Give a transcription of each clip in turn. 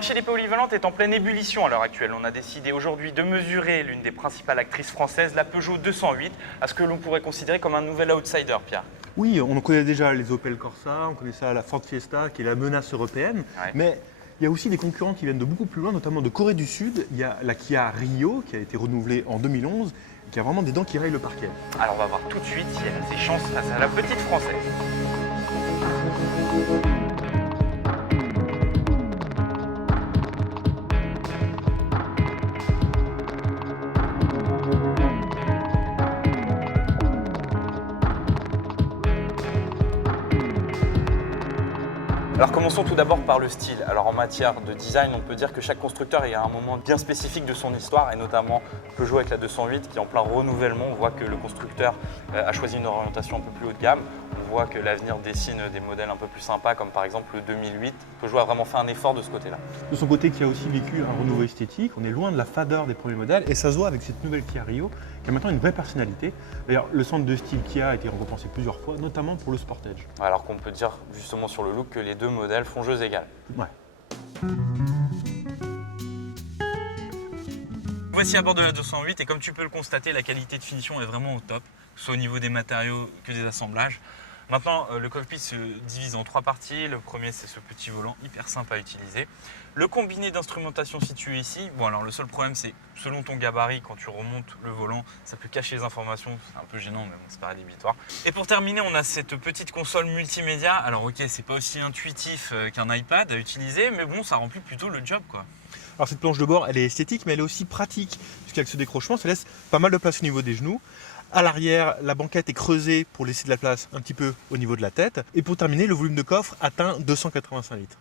marché des polyvalentes est en pleine ébullition à l'heure actuelle. On a décidé aujourd'hui de mesurer l'une des principales actrices françaises, la Peugeot 208, à ce que l'on pourrait considérer comme un nouvel outsider, Pierre. Oui, on connaît déjà les Opel Corsa, on connaît ça la Ford Fiesta, qui est la menace européenne. Ouais. Mais il y a aussi des concurrents qui viennent de beaucoup plus loin, notamment de Corée du Sud. Il y a la Kia Rio, qui a été renouvelée en 2011, et qui a vraiment des dents qui rayent le parquet. Alors on va voir tout de suite si elle a ses chances face à la petite française. Alors commençons tout d'abord par le style. Alors en matière de design, on peut dire que chaque constructeur est à un moment bien spécifique de son histoire, et notamment Peugeot avec la 208 qui est en plein renouvellement. On voit que le constructeur a choisi une orientation un peu plus haut de gamme. On voit que l'avenir dessine des modèles un peu plus sympas, comme par exemple le 2008. Peugeot a vraiment fait un effort de ce côté-là. De son côté, qui a aussi vécu un renouveau esthétique, on est loin de la fadeur des premiers modèles, et ça se voit avec cette nouvelle Kia Rio, qui a maintenant une vraie personnalité. D'ailleurs, le centre de style Kia a été récompensé plusieurs fois, notamment pour le Sportage. Alors qu'on peut dire justement sur le look que les deux modèles font jeu égal. Ouais. Voici à bord de la 208 et comme tu peux le constater, la qualité de finition est vraiment au top, que ce soit au niveau des matériaux que des assemblages. Maintenant, le cockpit se divise en trois parties. Le premier, c'est ce petit volant hyper simple à utiliser. Le combiné d'instrumentation situé ici. Bon, alors le seul problème, c'est selon ton gabarit, quand tu remontes le volant, ça peut cacher les informations. C'est un peu gênant, mais bon, c'est pas rédhibitoire. Et pour terminer, on a cette petite console multimédia. Alors ok, c'est pas aussi intuitif qu'un iPad à utiliser, mais bon, ça remplit plutôt le job, quoi. Alors cette planche de bord, elle est esthétique, mais elle est aussi pratique, puisqu'avec ce décrochement, ça laisse pas mal de place au niveau des genoux. À l'arrière, la banquette est creusée pour laisser de la place un petit peu au niveau de la tête. Et pour terminer, le volume de coffre atteint 285 litres.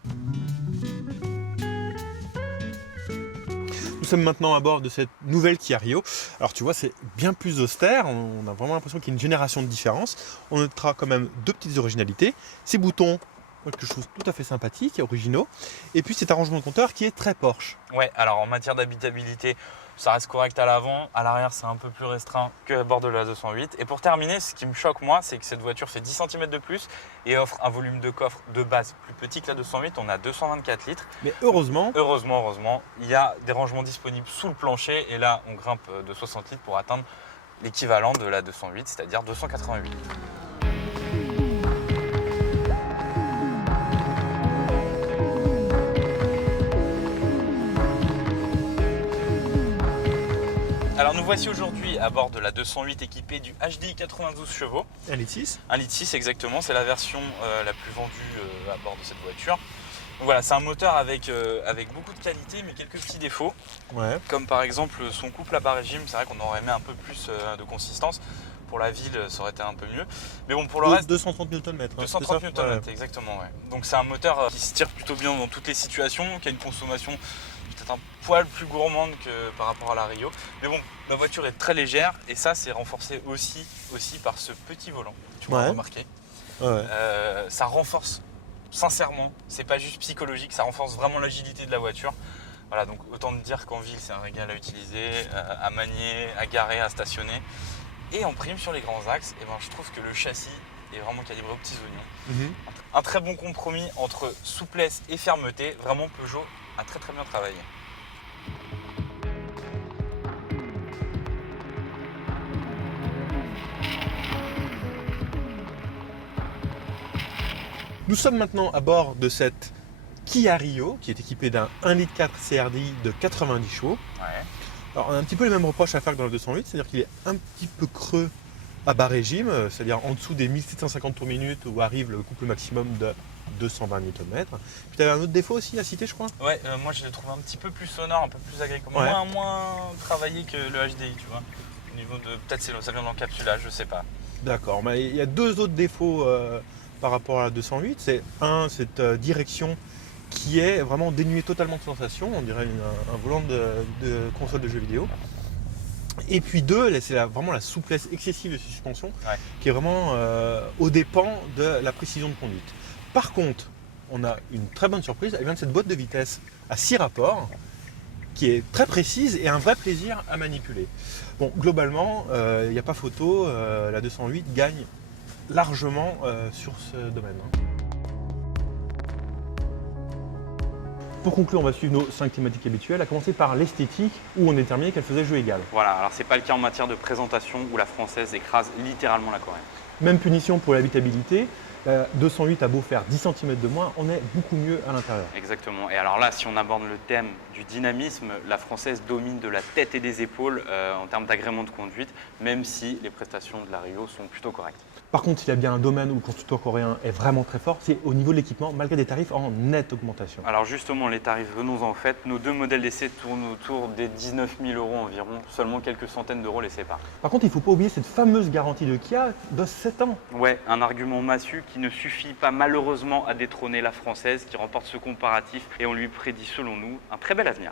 Nous sommes maintenant à bord de cette nouvelle Kia Rio. Alors tu vois, c'est bien plus austère, on a vraiment l'impression qu'il y a une génération de différence. On notera quand même deux petites originalités. Ces boutons, quelque chose de tout à fait sympathique et originaux. Et puis cet arrangement de compteur qui est très Porsche. Ouais, alors en matière d'habitabilité, ça reste correct à l'avant. À l'arrière, c'est un peu plus restreint qu'à bord de la 208. Et pour terminer, ce qui me choque moi, c'est que cette voiture fait 10 cm de plus et offre un volume de coffre de base plus petit que la 208. On a 224 litres. Mais heureusement, il y a des rangements disponibles sous le plancher. Et là, on grimpe de 60 litres pour atteindre l'équivalent de la 208, c'est-à-dire 288. Alors nous voici aujourd'hui à bord de la 208 équipée du HDI 92 chevaux. 1,6 litre. 1,6 litre exactement, c'est la version la plus vendue à bord de cette voiture. Donc voilà, c'est un moteur avec beaucoup de qualité mais quelques petits défauts. Ouais. Comme par exemple son couple à bas régime, c'est vrai qu'on aurait aimé un peu plus de consistance. Pour la ville, ça aurait été un peu mieux. Mais bon, pour le reste, 230 Nm. 230 Nm, exactement. Ouais. Donc c'est un moteur qui se tire plutôt bien dans toutes les situations, qui a une consommation peut-être un poil plus gourmande que par rapport à la Rio. Mais bon, la voiture est très légère et ça c'est renforcé aussi par ce petit volant. Tu m'as remarqué. Ouais. Ça renforce sincèrement, c'est pas juste psychologique, ça renforce vraiment l'agilité de la voiture. Voilà, donc autant te dire qu'en ville c'est un régal à utiliser, à manier, à garer, à stationner. Et en prime sur les grands axes, et ben, je trouve que le châssis est vraiment calibré aux petits oignons. Un très bon compromis entre souplesse et fermeté. Vraiment, Peugeot a très bien travaillé. Nous sommes maintenant à bord de cette Kia Rio qui est équipée d'un 1,4 litre CRDI de 90 chevaux. Ouais. Alors on a un petit peu les mêmes reproches à faire que dans la 208, c'est-à-dire qu'il est un petit peu creux à bas régime, c'est-à-dire en dessous des 1750 tours minute où arrive le couple maximum de 220 Nm. Puis tu avais un autre défaut aussi à citer, je crois. Ouais, moi je le trouve un petit peu plus sonore, un peu plus agricole, Ouais. moins travaillé que le HDI, tu vois. Au niveau de, peut-être ça vient d'encapsulage, je sais pas. D'accord, mais il y a deux autres défauts par rapport à la 208. C'est cette direction qui est vraiment dénuée totalement de sensations, on dirait un volant de console de jeux vidéo. Et puis deux, c'est vraiment la souplesse excessive de ces suspensions qui est vraiment aux dépens de la précision de conduite. Par contre, on a une très bonne surprise, elle vient de cette boîte de vitesse à 6 rapports qui est très précise et un vrai plaisir à manipuler. Bon, globalement, il n'y a pas photo, la 208 gagne largement sur ce domaine. pour conclure, on va suivre nos 5 thématiques habituelles, à commencer par l'esthétique, où on déterminait qu'elle faisait jeu égal. Voilà, alors c'est pas le cas en matière de présentation où la française écrase littéralement la coréenne. Même punition pour l'habitabilité. 208 a beau faire 10 cm de moins, on est beaucoup mieux à l'intérieur. Exactement. Et alors là, si on aborde le thème du dynamisme, la française domine de la tête et des épaules en termes d'agrément de conduite, même si les prestations de la Rio sont plutôt correctes. Par contre, s'il y a bien un domaine où le constructeur coréen est vraiment très fort, c'est au niveau de l'équipement, malgré des tarifs en nette augmentation. Alors justement, les tarifs, venons-en fait. Nos 2 modèles d'essai tournent autour des 19 000 € environ, seulement quelques centaines d'euros les séparent. Par contre, il ne faut pas oublier cette fameuse garantie de Kia de 7 ans. Ouais, un argument massue qui ne suffit pas malheureusement à détrôner la française qui remporte ce comparatif et on lui prédit selon nous un très bel avenir.